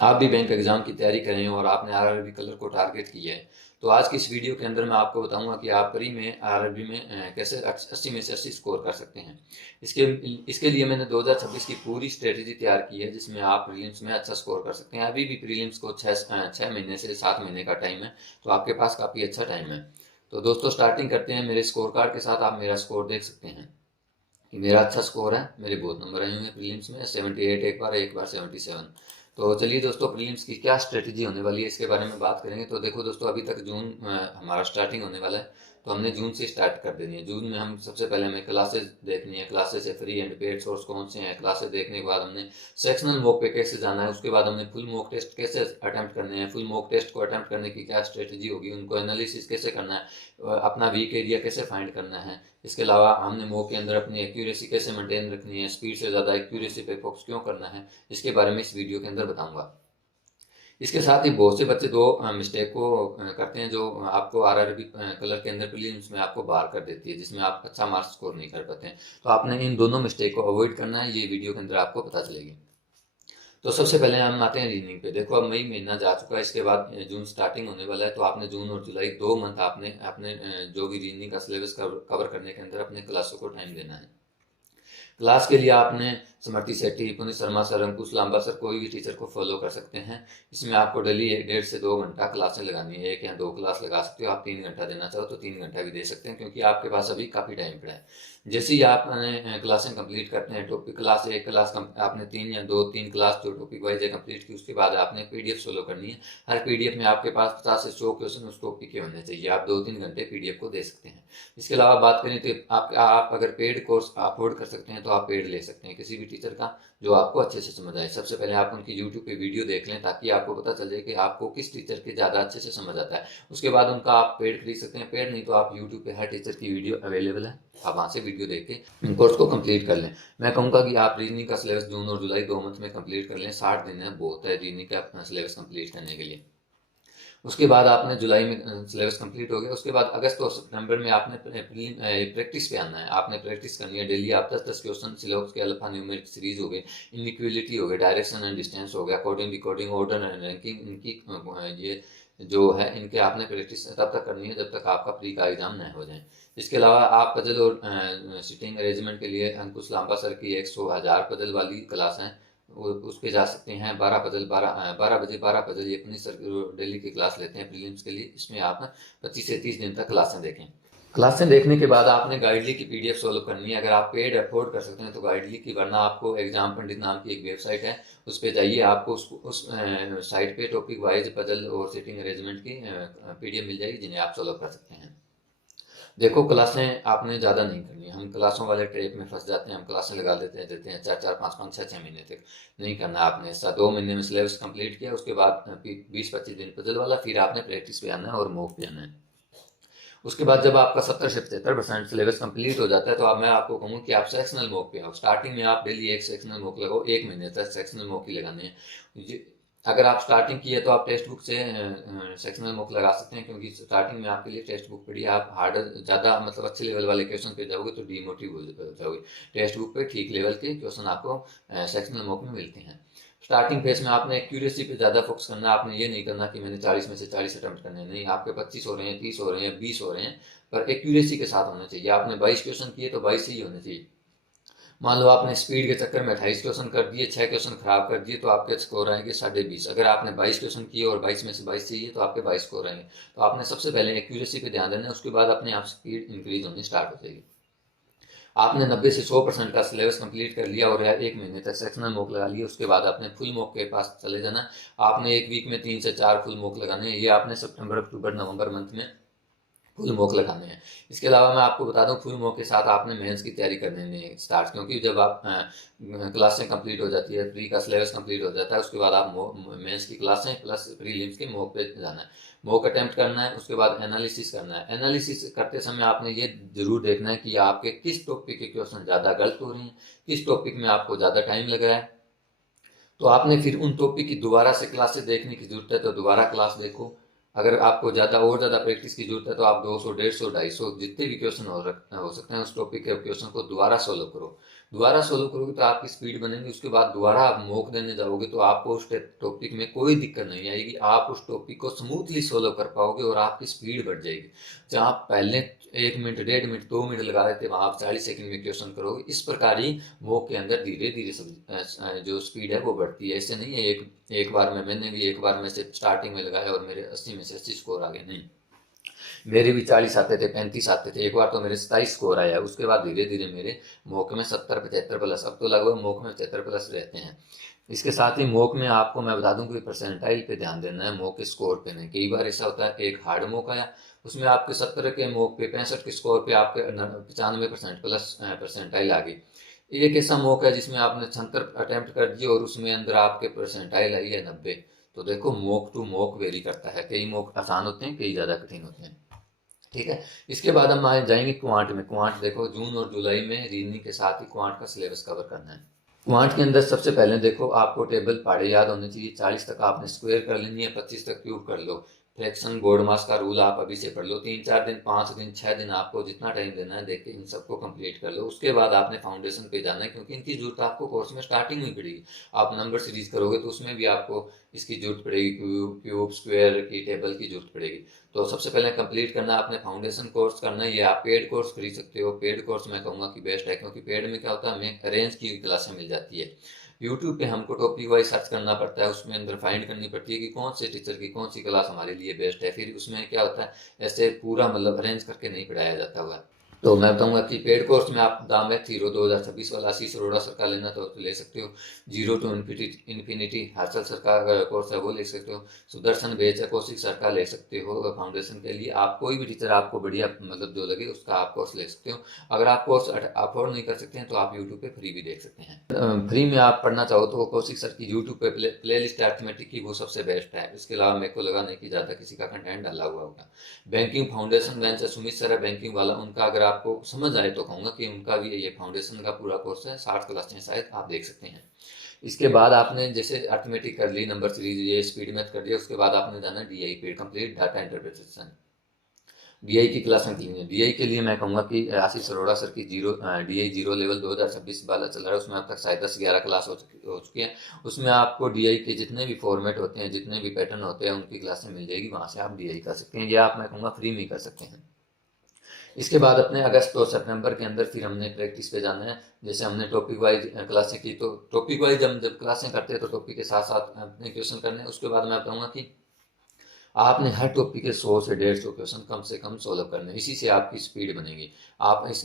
आप भी bank exam की तैयारी कर रहे हैं और आपने आरआरबी कलर को टारगेट किया है, तो आज की इस वीडियो के अंदर मैं आपको बताऊंगा कि आप प्री में आरआरबी में कैसे 80 में से 80 स्कोर कर सकते हैं। इसके इसके लिए मैंने 2026 की पूरी स्ट्रेटजी तैयार की है, जिसमें आप प्रीलिम्स में अच्छा स्कोर कर सकते हैं। अभी भी प्रीलिम्स को 6 महीने से 7 महीने का टाइम है, तो आपके पास काफ़ी अच्छा टाइम है। तो दोस्तों, स्टार्टिंग करते हैं मेरे स्कोर कार्ड के साथ। आप मेरा स्कोर देख सकते हैं कि मेरा अच्छा स्कोर है। मेरे बहुत नंबर आए हुए हैं प्रीलिम्स में, 78 एक बार 77। तो चलिए दोस्तों, प्रीलिम्स की क्या स्ट्रेटजी होने वाली है इसके बारे में बात करेंगे। तो देखो दोस्तों, अभी तक जून हमारा स्टार्टिंग होने वाला है, तो हमने जून से स्टार्ट कर देनी है। जून में हम सबसे पहले हमें क्लासेस देखनी है, क्लासेस से फ्री एंड पेड सोर्स कौन से हैं। क्लासेस देखने के बाद हमने सेक्शनल मॉक पे कैसे जाना है, उसके बाद हमने फुल मॉक टेस्ट कैसे अटैम्प्ट करने हैं, फुल मॉक टेस्ट को अटैम्प्ट करने की क्या स्ट्रेटजी होगी, उनको एनालिसिस कैसे करना है, अपना वीक एरिया कैसे फाइंड करना है। इसके अलावा हमने मॉक के अंदर अपनी एक्यूरेसी कैसे मेंटेन रखनी है, स्पीड से ज़्यादा एक्यूरेसी पे फोकस क्यों करना है, इसके बारे में इस वीडियो के अंदर बताऊंगा। इसके साथ ही बहुत से बच्चे दो मिस्टेक को करते हैं, जो आपको आरआरबी कलर के अंदर प्रीलिम्स में आपको बाहर कर देती है, जिसमें आप अच्छा मार्क्स स्कोर नहीं कर पाते हैं। तो आपने इन दोनों मिस्टेक को अवॉइड करना है, ये वीडियो के अंदर आपको पता चलेगी। तो सबसे पहले हम आते हैं रीजनिंग पे। देखो, अब मई महीना जा चुका है, इसके बाद जून स्टार्टिंग होने वाला है, तो आपने जून और जुलाई 2 मंथ आपने अपने जो भी रीजनिंग का सिलेबस कवर करने के अंदर अपने क्लासों को टाइम देना है। क्लास के लिए आपने स्मृति सेट्टी, पुनीत शर्मा सर, अंकुश लांबा सर, कोई भी टीचर को फॉलो कर सकते हैं। इसमें आपको डेली 1.5 से 2 घंटा क्लासें लगानी है। 1 या 2 क्लास लगा सकते हो। आप 3 घंटा देना चाहो तो 3 घंटा भी दे सकते हैं, क्योंकि आपके पास अभी काफ़ी टाइम पड़ा है। जैसे ही आपने क्लासें कंप्लीट करते हैं, टॉपिक क्लास एक क्लास आपने 3 या 2 3 क्लास जो टॉपिक वाइज है कंप्लीट की, उसके बाद आपने पीडीएफ सोल्व करनी है। हर पीडीएफ में आपके पास 50 से 100 क्वेश्चन उस टॉपिक के होने चाहिए। आप 2 3 घंटे पीडीएफ को दे सकते हैं। इसके अलावा बात करें तो आप अगर पेड कोर्स अफोर्ड कर सकते हैं तो आप पेड ले सकते हैं किसी भी टीचर का, जो आपको अच्छे से समझ आए। सबसे पहले आप उनकी यूट्यूब पे वीडियो देख लें, ताकि आपको पता चल जाए कि आपको किस टीचर के ज़्यादा अच्छे से समझ आता है। उसके बाद उनका आप पेड खरीद सकते हैं। पेड नहीं तो आप यूट्यूब पे हर टीचर की वीडियो अवेलेबल है, आप वहाँ से वीडियो देख के कोर्स को कंप्लीट कर लें। मैं कहूँगा कि आप रीजनिंग का सिलेबस जून और जुलाई 2 मंथ में कंप्लीट कर लें। 60 दिन है, बहुत है रीजनिंग का अपना सिलेबस कंप्लीट करने के लिए। उसके बाद आपने जुलाई में सिलेबस कंप्लीट हो गया, उसके बाद अगस्त और सितंबर में आपने प्रैक्टिस पे आना है। आपने प्रैक्टिस करनी है डेली। आप 10 10 क्वेश्चन सिलेबस के अल्फा न्यूमेरिक सीरीज हो गए, इनइक्वालिटी हो गए, डायरेक्शन एंड डिस्टेंस हो गया, coding decoding, order and ranking, इनकी ये जो है इनके आपने प्रैक्टिस तब तक करनी है जब तक आपका प्री का एग्जाम न हो जाए। इसके अलावा आप पजल और सिटिंग अरेंजमेंट के लिए अंकुश लांबा सर की 100 1000 पजल वाली क्लास है, उस पे जा सकते हैं। 12 बजे 12 पजल ये अपनी सर डेली की क्लास लेते हैं प्रीलिम्स के लिए। इसमें आप 25 से 30 दिन तक क्लासें देखें। क्लासें देखने के बाद आपने गाइडली की पीडीएफ सोल्व करनी है। अगर आप पेड अफोर्ड कर सकते हैं तो गाइडली की, वरना आपको एग्जाम पंडित नाम की एक वेबसाइट है, उस पर जाइए। आपको उस साइट पे टॉपिक वाइज पजल और सिटिंग अरेंजमेंट की पीडीएफ मिल जाएगी, जिन्हें आप सोल्व कर सकते हैं। देखो, क्लासें आपने ज़्यादा नहीं करनी। हम क्लासों वाले ट्रैप में फंस जाते हैं, हम क्लासें लगा देते हैं 4 4 5 5 6 6 महीने तक। नहीं करना आपने ऐसा। 2 महीने में सिलेबस कंप्लीट किया, उसके बाद 20 25 दिन पजल वाला, फिर आपने प्रैक्टिस पे आना है और मॉक पे आना है। उसके बाद जब आपका 70 से 75% सिलेबस कंप्लीट हो जाता है, तो अब मैं आपको कहूँ कि आप सेक्शनल मॉक पे आओ। स्टार्टिंग में आप डेली एक सेक्शनल मॉक लगाओ। 1 महीने तक सेक्शनल मॉक ही लगाने हैं। अगर आप स्टार्टिंग की है तो आप टेक्स्ट बुक से सेक्शनल मॉक लगा सकते हैं, क्योंकि स्टार्टिंग में आपके लिए टेक्स्ट बुक पढ़िए। आप हार्डर ज़्यादा मतलब अच्छे लेवल वाले क्वेश्चन पे जाओगे तो डीमोटिव हो जाओगे। टेक्स्ट बुक पे ठीक लेवल के क्वेश्चन आपको सेक्शनल मॉक में मिलते हैं। स्टार्टिंग फेज में आपने एक्यूरेसी पे ज़्यादा फोकस करना है। आपने ये नहीं करना कि मैंने 40 में से 40 अटैम्प्ट करने हैं। नहीं, आपके 25 हो रहे हैं, 30 हो रहे हैं, 20 हो रहे हैं, पर एक्यूरेसी के साथ होने चाहिए। आपने 22 क्वेश्चन किए तो 22 ही होने चाहिए। मान लो आपने स्पीड के चक्कर में 28 क्वेश्चन कर दिए, 6 क्वेश्चन खराब कर दिए, तो आपके स्कोर आएंगे 20.5। अगर आपने 22 क्वेश्चन किए और 22 में से 22 चाहिए तो आपके 22 स्कोर आएंगे। तो आपने सबसे पहले एक्यूरेसी पे ध्यान देना है, उसके बाद अपने आप स्पीड इंक्रीज होनी स्टार्ट हो जाएगी। आपने 90 से 100% का सिलेबस कंप्लीट कर लिया और 1 महीने तक सेक्शनल मॉक लगा लिया। उसके बाद आपने फुल मॉक के पास चले जाना। आपने एक वीक में 3 से 4 फुल मॉक लगाने हैं। ये आपने सितंबर अक्टूबर नवंबर मंथ में फुल मॉक लगाने हैं। इसके अलावा मैं आपको बता दूं, फुल मॉक के साथ आपने मेंस की तैयारी कर देनी है स्टार्ट, क्योंकि जब आप क्लासें कंप्लीट हो जाती है, प्री का सिलेबस कंप्लीट हो जाता है, उसके बाद आप मेंस की क्लासें प्लस प्रीलिम्स के मॉक पे जाना है। मॉक अटेम्प्ट करना है, उसके बाद एनालिसिस करना है। एनालिसिस करते समय आपने ये जरूर देखना है कि आपके किस टॉपिक के क्वेश्चन ज़्यादा गलत हो रहे हैं, किस टॉपिक में आपको ज़्यादा टाइम लग रहा है। तो आपने फिर उन टॉपिक की दोबारा से क्लासेस देखने की जरूरत है तो दोबारा क्लास देखो। अगर आपको ज़्यादा प्रैक्टिस की जरूरत है तो आप 200 150 250 जितने भी क्वेश्चन हो सकते हैं उस टॉपिक के क्वेश्चन को दोबारा सोल्व करो। दोबारा सोल्व करोगे तो आपकी स्पीड बनेगी, उसके बाद दोबारा आप मॉक देने जाओगे तो आपको उस टॉपिक में कोई दिक्कत नहीं आएगी, आप उस टॉपिक को स्मूथली सोल्व कर पाओगे और आपकी स्पीड बढ़ जाएगी। जहाँ आप पहले 1 मिनट, 1.5 मिनट, 2 मिनट लगा रहे थे, वहाँ आप 40 सेकंड में क्वेश्चन करोगे। इस प्रकार ही मॉक के अंदर धीरे धीरे जो स्पीड है वो बढ़ती है। ऐसे नहीं है एक बार में, मैंने भी एक बार में से स्टार्टिंग में लगाया और मेरे 80 में से 80 स्कोर आ गए, नहीं। मेरे भी 40 आते थे, 35 आते थे, एक बार तो मेरे 27 स्कोर आया, उसके बाद धीरे धीरे मेरे मॉक में 70, 75 प्लस, अब तो लगभग मॉक में 75 प्लस रहते हैं। इसके साथ ही मॉक में आपको मैं बता दूं कि परसेंटाइल पे ध्यान देना है, मॉक के स्कोर पे नहीं। कई बार ऐसा होता है एक हार्ड मॉक आया, उसमें आपके 70 के मॉक पे, 65 के स्कोर पे आपके 95% प्लस परसेंटाइल आ गई। एक ऐसा मॉक है जिसमें आपने 76 अटेम्प्ट कर दिए और उसमें अंदर आपके परसेंटाइल आई है 90। तो देखो मॉक टू मॉक वेरी करता है, कई मॉक आसान होते हैं, कई ज़्यादा कठिन होते हैं। ठीक है, इसके बाद हम आए जाएंगे क्वांट में। क्वांट देखो जून और जुलाई में रीजनिंग के साथ ही क्वांट का सिलेबस कवर करना है। क्वांट के अंदर सबसे पहले देखो आपको टेबल पहाड़े याद होने चाहिए। 40 तक आपने स्क्वायर कर लेनी है, 25 तक क्यूब कर लो। फ्रैक्शन बोर्ड मास का रूल आप अभी से पढ़ लो। 3-4 दिन, 5 दिन, 6 दिन आपको जितना टाइम देना है देख के इन सबको कंप्लीट कर लो। उसके बाद आपने फाउंडेशन पे जाना है, क्योंकि इनकी जरूरत आपको कोर्स में स्टार्टिंग में पड़ेगी। आप नंबर सीरीज करोगे तो उसमें भी आपको इसकी जरूरत पड़ेगी, क्यूब स्क्वायर की टेबल की जरूरत पड़ेगी। तो सबसे पहले कंप्लीट करना है आपने फाउंडेशन कोर्स करना है। ये आप पेड कोर्स खरीद सकते हो। पेड कोर्स मैं कहूँगा कि बेस्ट है, क्योंकि पेड में क्या होता है, हमें अरेंज की क्लासें मिल जाती है। यूट्यूब पे हमको टॉपिक वाइज सर्च करना पड़ता है, उसमें अंदर फाइंड करनी पड़ती है कि कौन से टीचर की कौन सी क्लास हमारे लिए बेस्ट है। फिर उसमें क्या होता है, ऐसे पूरा मतलब अरेंज करके नहीं पढ़ाया जाता हुआ। तो मैं बताऊंगा कि पेड कोर्स में आप दाम है थीरो 2026 वाला आशीष अरोड़ा सर का लेना तो ले सकते हो। Zero to infinity Harshal sir का कोर्स है वो ले सकते हो। सुदर्शन बेच है कौशिक सर का ले सकते हो। फाउंडेशन के लिए आप कोई भी टीचर आपको बढ़िया मतलब जो लगे उसका आप कोर्स ले सकते हो। अगर आप कोर्स अफोर्ड नहीं कर सकते हैं तो आप यूट्यूब पे फ्री भी देख सकते हैं। फ्री में आप पढ़ना चाहो तो कौशिक सर की यूट्यूब पे प्ले लिस्ट अर्थमेटिक की वो सबसे बेस्ट है। इसके अलावा मेरे को लगा नहीं कि ज़्यादा किसी का कंटेंट डाला हुआ होगा। बैंकिंग फाउंडेशन बेंच है, सुमित सर है बैंकिंग वाला, उनका अगर आपको समझ आए तो कहूँगा कि उनका भी ये फाउंडेशन का पूरा कोर्स है, 60 क्लासें शायद आप देख सकते हैं। इसके बाद आपने जैसे अर्थमेटिक कर ली, नंबर सीरीज, ये स्पीड मैथ कर लिया, उसके बाद आपने जाना डीआई पे, कंप्लीट डाटा इंटरप्रिटेशन। डीआई की क्लास में है। डीआई के लिए मैं कहूँगा कि आशीष अरोड़ा सर की डीआई जीरो लेवल 2026 वाला चल रहा है, उसमें अब तक शायद 10-11 क्लास हो चुकी है। उसमें आपको डीआई के जितने भी फॉर्मेट होते हैं, जितने भी पैटर्न होते हैं, उनकी क्लासें मिल जाएगी, वहाँ से आप डीआई कर सकते हैं। या आप मैं कहूँगा फ्री में कर सकते हैं। इसके बाद अपने अगस्त और सितंबर के अंदर फिर हमने प्रैक्टिस पे जाना है। जैसे हमने टॉपिक वाइज क्लासें की, तो टॉपिक वाइज हम जब क्लासें करते हैं तो टॉपिक के साथ साथ अपने क्वेश्चन करने हैं। उसके बाद मैं बताऊँगा कि आपने हर टॉपिक के 100 से 150 क्वेश्चन कम से कम सोल्व करने हैं, इसी से आपकी स्पीड बनेगी। आप इस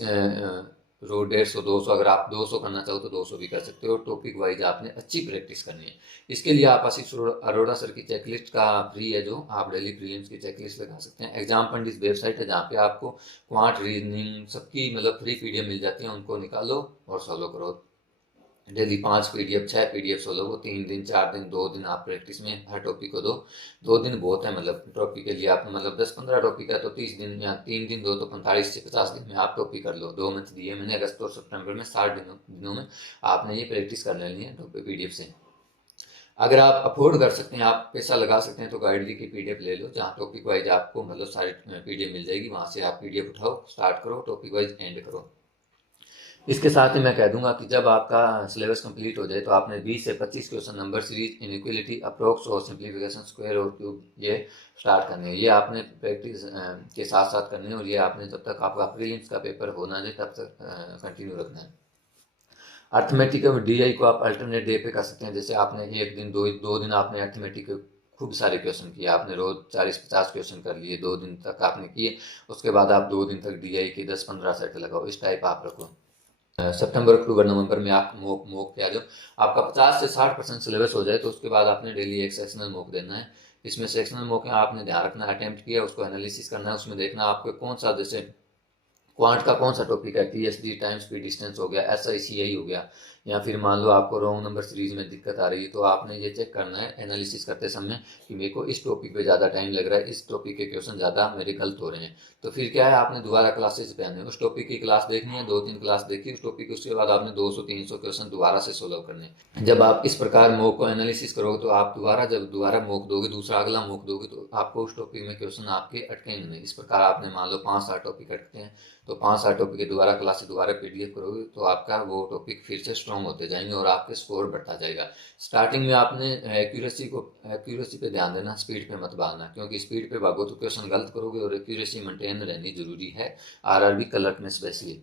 रोज 150, 200, अगर आप 200 करना चाहो तो 200 भी कर सकते हो। टॉपिक वाइज आपने अच्छी प्रैक्टिस करनी है। इसके लिए आप आशीष अरोड़ा सर की चेकलिस्ट का फ्री है, जो आप डेली प्रीलिम्स की चेकलिस्ट लगा सकते हैं। एग्जाम पंडित वेबसाइट है जहाँ पे आपको क्वांट रीजनिंग सबकी मतलब फ्री पीडीएफ मिल जाती है, उनको निकालो और सॉल्व करो। डेली 5 पीडीएफ, 6 पीडीएफ सोल्व हो, 3 दिन, 4 दिन, 2 दिन आप प्रैक्टिस में हर टॉपिक को दो। 2 दिन बहुत है, मतलब टॉपिक के लिए आप मतलब 10-15 टॉपिक है तो 30 दिन, या 3 दिन दो तो 45 से 50 दिन में आप टॉपिक कर लो। 2 मंथ दिए मैंने, अगस्त और सितंबर में 60 दिनों में आपने ये प्रैक्टिस कर लेनी है टॉपिक पीडीएफ से। अगर आप अफोर्ड कर सकते हैं, आप पैसा लगा सकते हैं, तो गाइडली की पीडीएफ ले लो, जहाँ टॉपिक वाइज आपको मतलब सारी पीडीएफ मिल जाएगी। वहाँ से आप पीडीएफ उठाओ, स्टार्ट करो, टॉपिक वाइज एंड करो। इसके साथ ही मैं कह दूंगा कि जब आपका सिलेबस कंप्लीट हो जाए तो आपने 20 से 25 question number series, inequality, approx और सिंप्लीफिकेशन, स्क्वायर और क्यूब ये स्टार्ट करने हैं। ये आपने प्रैक्टिस के साथ साथ करने हैं, और ये आपने जब तक आपका प्रीलिम्स का पेपर हो ना जाए तब तक कंटिन्यू रखना है। अर्थमेटिक डीआई को आप अल्टरनेट डे पे कर सकते हैं। जैसे आपने एक दिन, दो दिन आपने अर्थमेटिक खूब सारे क्वेश्चन किए, आपने रोज 40-50 क्वेश्चन कर लिए, 2 दिन तक आपने किए। उसके बाद आप 2 दिन तक डीआई के 10-15 सेट लगाओ, इस टाइप आप रखो। सितंबर, अक्टूबर, नवंबर में आप मोक के आ जाओ। आपका 50 से 60% सिलेबस हो जाए तो उसके बाद आपने डेली एक सेक्शनल मोक देना है। इसमें सेक्शनल मोक में आपने ध्यान रखना, अटेम्प्ट किया उसको एनालिसिस करना है, उसमें देखना आपको कौन सा, जैसे क्वांट का कौन सा टॉपिक है, टीएसडी, टाइम स्पीड डिस्टेंस हो गया, एसआईसीआई हो गया, या फिर मान लो आपको रॉन्ग नंबर सीरीज में दिक्कत आ रही है, तो आपने ये चेक करना है एनालिसिस करते समय कि मेरे को इस टॉपिक पे ज़्यादा टाइम लग रहा है, इस टॉपिक के क्वेश्चन ज़्यादा मेरे गलत हो रहे हैं। तो फिर क्या है, आपने दोबारा क्लासेस पे आना है, उस टॉपिक की क्लास देखनी है, 2-3 क्लास देखी उस टॉपिक की, उसके बाद आपने 200-300 क्वेश्चन दोबारा से सोल्व करने हैं। जब आप इस प्रकार मॉक को एनालिसिस करोगे तो आप जब दोबारा मॉक दोगे, दूसरा अगला मॉक दोगे, तो आपको उस टॉपिक में क्वेश्चन आपके अटकेंगे नहीं। इस प्रकार आपने मान लो 5-7 टॉपिक अटकते हैं, तो 5-7 टॉपिक के दोबारा क्लास दोबारा पीडीएफ करोगे तो आपका वो टॉपिक फिर से स्ट्रॉन्ग होते जाएंगे और आपके स्कोर बढ़ता जाएगा। स्टार्टिंग में आपने एक्यूरेसी पे ध्यान देना, स्पीड पे मत भागना, क्योंकि स्पीड पे भागो तो क्वेश्चन गलत करोगे, और एक्यूरेसी मेंटेन रहनी जरूरी है आरआरबी क्लर्क में स्पेशली।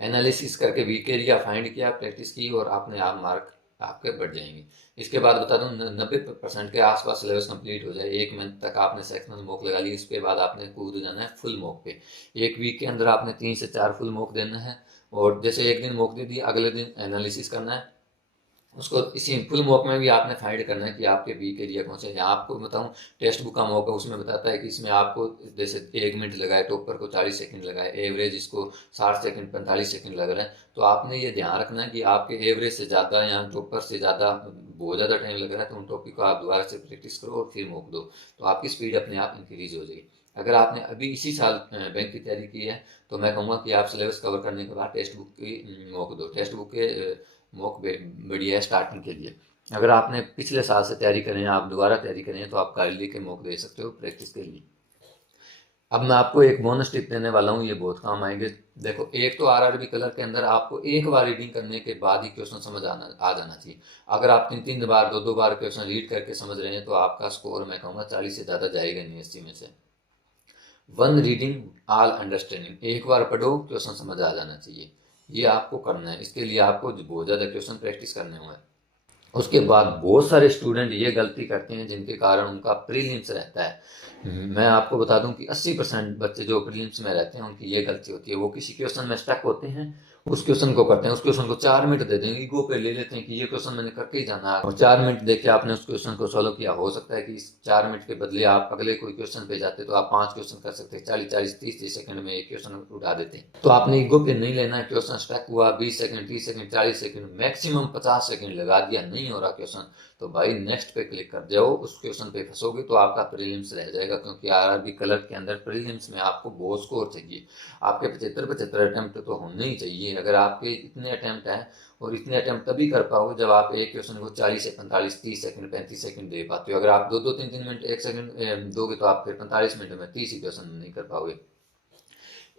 एनालिसिस करके वीक एरिया फाइंड किया, प्रैक्टिस की, और आपने आप मार्क आपके बढ़ जाएंगे। इसके बाद बता दूं 90% के आसपास सिलेबस कंप्लीट हो जाए, 1 मंथ तक आपने सेक्शनल मॉक लगा ली, उसके बाद आपने कूद जाना है फुल मॉक पे। 1 वीक के अंदर आपने 3 से 4 फुल मॉक देना है, और जैसे एक दिन मॉक दे दी, अगले दिन एनालिसिस करना है उसको। इसी फुल मॉक में भी आपने फाइंड करना है कि आपके वीक एरिया कौन से हैं। आपको बताऊं, टेक्स्ट बुक का मॉक है, उसमें बताता है कि इसमें आपको जैसे 1 मिनट लगाए, टॉपर को 40 सेकंड लगाए, एवरेज इसको 60 सेकंड 45 सेकंड लग रहा है। तो आपने ये ध्यान रखना है कि आपके एवरेज से ज़्यादा या टॉपर से ज़्यादा बहुत ज़्यादा टाइम लग रहा है, तो उन टॉपिक को आप दोबारा से प्रैक्टिस करो और फिर मॉक दो, तो आपकी स्पीड अपने आप इंक्रीज हो जाएगी। अगर आपने अभी इसी साल बैंक की तैयारी की है, तो मैं कहूँगा कि आप सिलेबस कवर करने के बाद टेक्स्ट बुक की मॉक दो। टेक्स्ट बुक के मॉक बढ़िया है स्टार्टिंग के लिए। अगर आपने पिछले साल से तैयारी करें हैं, आप दोबारा तैयारी करें हैं, तो आप काइंडली के मॉक दे सकते हो प्रैक्टिस के लिए। अब मैं आपको एक बोनस टिप देने वाला हूँ, ये बहुत काम आएंगे। देखो, एक तो आरआरबी कलर के अंदर आपको एक बार रीडिंग करने के बाद ही क्वेश्चन समझ आ जाना चाहिए। अगर आप 3-3 बार 2-2 बार क्वेश्चन रीड करके समझ रहे हैं, तो आपका स्कोर मैं कहूँगा 40 से ज़्यादा जाएगा नहीं 80 में से। 1 रीडिंग ऑल अंडरस्टैंडिंग, एक बार पढ़ो क्वेश्चन समझ आ जाना चाहिए, ये आपको करना है। इसके लिए आपको बहुत ज़्यादा क्वेश्चन प्रैक्टिस करने होंगे। उसके बाद बहुत सारे स्टूडेंट ये गलती करते हैं जिनके कारण उनका प्रीलिम्स रहता है। मैं आपको बता दूं कि 80% बच्चे जो प्रीलिम्स में रहते हैं उनकी ये गलती होती है, वो किसी क्वेश्चन में स्टक होते हैं, उस क्वेश्चन को करते हैं, उस क्वेश्चन को 4 मिनट दे देंगे, ईगो पे ले लेते हैं कि ये क्वेश्चन मैंने करके ही जाना है, और 4 मिनट देके आपने उस क्वेश्चन को सॉल्व किया। हो सकता है कि इस 4 मिनट के बदले आप अगले कोई क्वेश्चन पे जाते तो आप 5 क्वेश्चन कर सकते हैं, 40-40-30-30 सेकंड में एक क्वेश्चन उठा देते हैं। तो आपने ईगो पे नहीं लेना है। क्वेश्चन स्टक हुआ 20 second 30 second 40 second maximum 50 second लगा दिया, नहीं हो रहा क्वेश्चन, तो भाई नेक्स्ट पे क्लिक कर जाओ। उस क्वेश्चन पे फंसोगे तो आपका प्रीलिम्स रह जाएगा, क्योंकि आरआरबी क्लर्क के अंदर प्रीलिम्स में आपको बहुत स्कोर चाहिए। आपके 75 अटेम्प्ट तो होने ही चाहिए। अगर आपके इतने अटेम्प्ट हैं, और इतने अटेम्प्ट तभी कर पाओगे जब आप एक क्वेश्चन को 40 से 45 30 सेकंड 35 सेकंड दे पाते हो। अगर आप 2-2 3-3 मिनट 1 सेकंड दोगे तो आप फिर 45 मिनट में 30 ही क्वेश्चन नहीं कर पाओगे।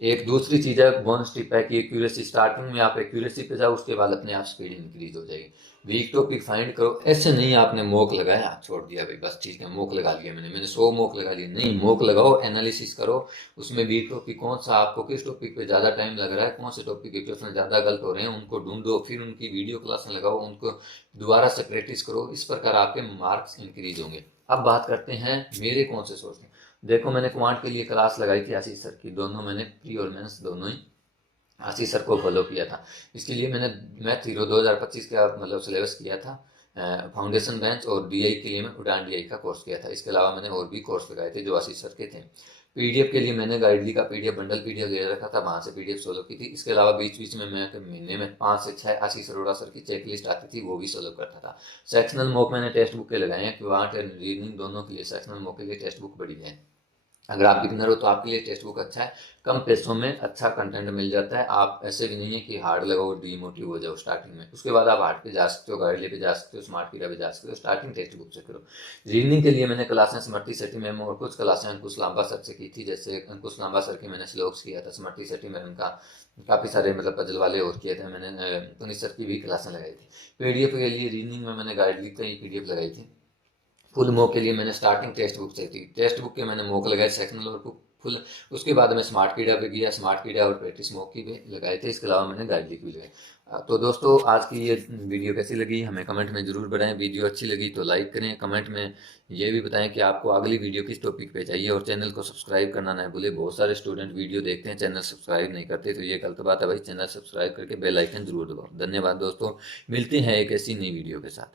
एक दूसरी चीज़ है, बोनस टिप है कि एक्यूरेसी, स्टार्टिंग में आप एक्यूरेसी पे जाओ, उसके बाद अपने आप स्पीड इंक्रीज हो जाएगी। वीक टॉपिक फाइंड करो। ऐसे नहीं आपने मॉक लगाया छोड़ दिया भाई बस ठीक है मॉक लगा लिया, मैंने 100 मॉक लगा लिए, नहीं, मॉक लगाओ, एनालिसिस करो, उसमें वीक टॉपिक कौन सा, आपको किस टॉपिक पे ज़्यादा टाइम लग रहा है, कौन से टॉपिक के क्वेश्चन ज़्यादा गलत हो रहे हैं, उनको ढूंढो, फिर उनकी वीडियो क्लासें लगाओ, उनको दोबारा से प्रैक्टिस करो। इस प्रकार आपके मार्क्स इंक्रीज होंगे। अब बात करते हैं मेरे कौन से सोर्स हैं। देखो, मैंने क्वांट के लिए क्लास लगाई थी आशीष सर की, दोनों मैंने प्री और मेंस दोनों ही आशीष सर को फॉलो किया था। इसके लिए मैंने मैथ हीरो 2025 का मतलब सिलेबस किया था, फाउंडेशन बेंच, और डीआई के लिए मैं उड़ान डीआई का कोर्स किया था। इसके अलावा मैंने और भी कोर्स लगाए थे जो आशीष सर के थे। पीडीएफ के लिए मैंने गाइडली का पीडीएफ बंडल पीडीएफ ले रखा था, वहाँ से पीडीएफ सोल्व की थी। इसके अलावा बीच बीच में मैं महीने में 5 से 6 आशीष अरोड़ा सर की चेकलिस्ट आती थी, वो भी सोल्व करता था। सेक्शनल मॉक मैंने टेक्स्ट बुक के लगाए हैं, क्वांट एंड रीजनिंग दोनों के लिए सेक्शनल मॉक के लिए टेक्स्ट बुक बड़ी है। अगर आप बिगनर हो तो आपके लिए टेक्स्ट बुक अच्छा है, कम पैसों में अच्छा कंटेंट मिल जाता है। आप ऐसे भी नहीं है कि हार्ड लगाओ डीमोटिव हो जाओ स्टार्टिंग में, उसके बाद आप हार्ड पे जा सकते हो, गाइडली पे जा सकते हो, स्मार्ट पीडा पे जा सकते हो। स्टार्टिंग टेक्स्ट बुक से करो। रीजनिंग के लिए मैंने क्लासें स्मृति सेठी मैम और कुछ क्लासें अंकुश लांबा सर से की थी। जैसे अंकुश लांबा सर की मैंने श्लोक्स किया था, स्मृति सेठी मैम का काफ़ी सारे मतलब पजल वाले और किए थे मैंने, पुनीत सर की भी क्लासें लगाई थी। पीडीएफ के लिए रीजनिंग में मैंने गाइडली का ही पीडीएफ लगाई थी। फुल मॉक के लिए मैंने स्टार्टिंग टेक्स्ट बुक से थी, टेक्स्ट बुक के मैंने मॉक लगाए सेक्शनल और फुल। उसके बाद मैं स्मार्ट कीड़ा पे गया, स्मार्ट कीड़ा और प्रैक्टिस मॉक की भी लगाए थे। इसके अलावा मैंने गाइडली भी लगाई। तो दोस्तों, आज की ये वीडियो कैसी लगी हमें कमेंट में ज़रूर बताएं। वीडियो अच्छी लगी तो लाइक करें, कमेंट में ये भी बताएं कि आपको अगली वीडियो किस टॉपिक पे चाहिए, और चैनल को सब्सक्राइब करना ना भूलें। बहुत सारे स्टूडेंट वीडियो देखते हैं, चैनल सब्सक्राइब नहीं करते, तो ये गलत बात है भाई। चैनल सब्सक्राइब करके बेल आइकन जरूर दबाओ। धन्यवाद दोस्तों, मिलते हैं एक ऐसी नई वीडियो के साथ।